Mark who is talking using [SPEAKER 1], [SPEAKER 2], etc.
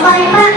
[SPEAKER 1] ไปมาก